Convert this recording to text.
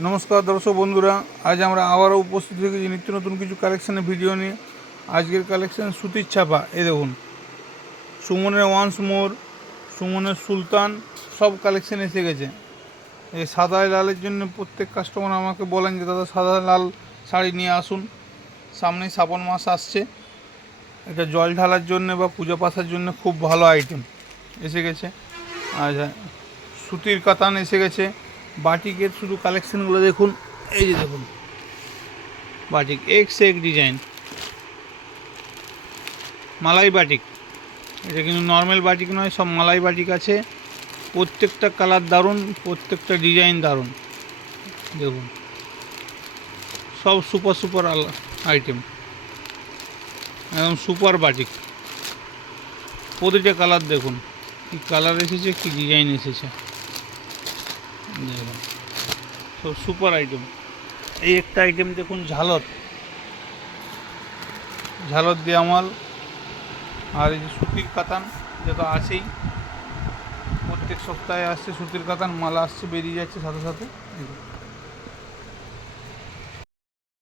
নমস্কার দর্শক বন্ধুরা, আজ আমরা আবারও উপস্থিত হয়েছি নিত্য নতুন কিছু কালেকশানের ভিডিও নিয়ে। আজকের কালেকশান সুতির ছাপা। এই দেখুন, সুমনের ওয়ান্স মোর, সুমনের সুলতান, সব কালেকশান এসে গেছে। এই সাদা লালের জন্য প্রত্যেক কাস্টমার আমাকে বলেন যে দাদা সাদা লাল শাড়ি নিয়ে আসুন, সামনেই শ্রাবণ মাস আসছে। এটা জল ঢালার জন্য বা পূজা পাঠার জন্য খুব ভালো আইটেম এসে গেছে। আচ্ছা, সুতির কাতান এসে গেছে। বাটিকের শুধু কালেকশানগুলো দেখুন। এই যে দেখুন, বাটিক এক্স এক ডিজাইন, মালাই বাটিক। এটা কিন্তু নর্মাল বাটিক নয়, সব মালাই বাটিক আছে। প্রত্যেকটা কালার দারুণ, প্রত্যেকটা ডিজাইন দারুণ। দেখুন, সব সুপার সুপার আইটেম, একদম সুপার বাটিক। প্রতিটা কালার দেখুন, কী কালার এসেছে, কী ডিজাইন এসেছে। দেখুন, সব সুপার আইটেম। এই একটা আইটেম দেখুন, ঝালর, ঝালর দেওয়া মাল। আর এই যে সুতির কাতান, যেটা আছেই, প্রত্যেক সপ্তাহে আসছে সুতির কাতান, মাল আসছে, বেরিয়ে যাচ্ছে সাথে সাথে।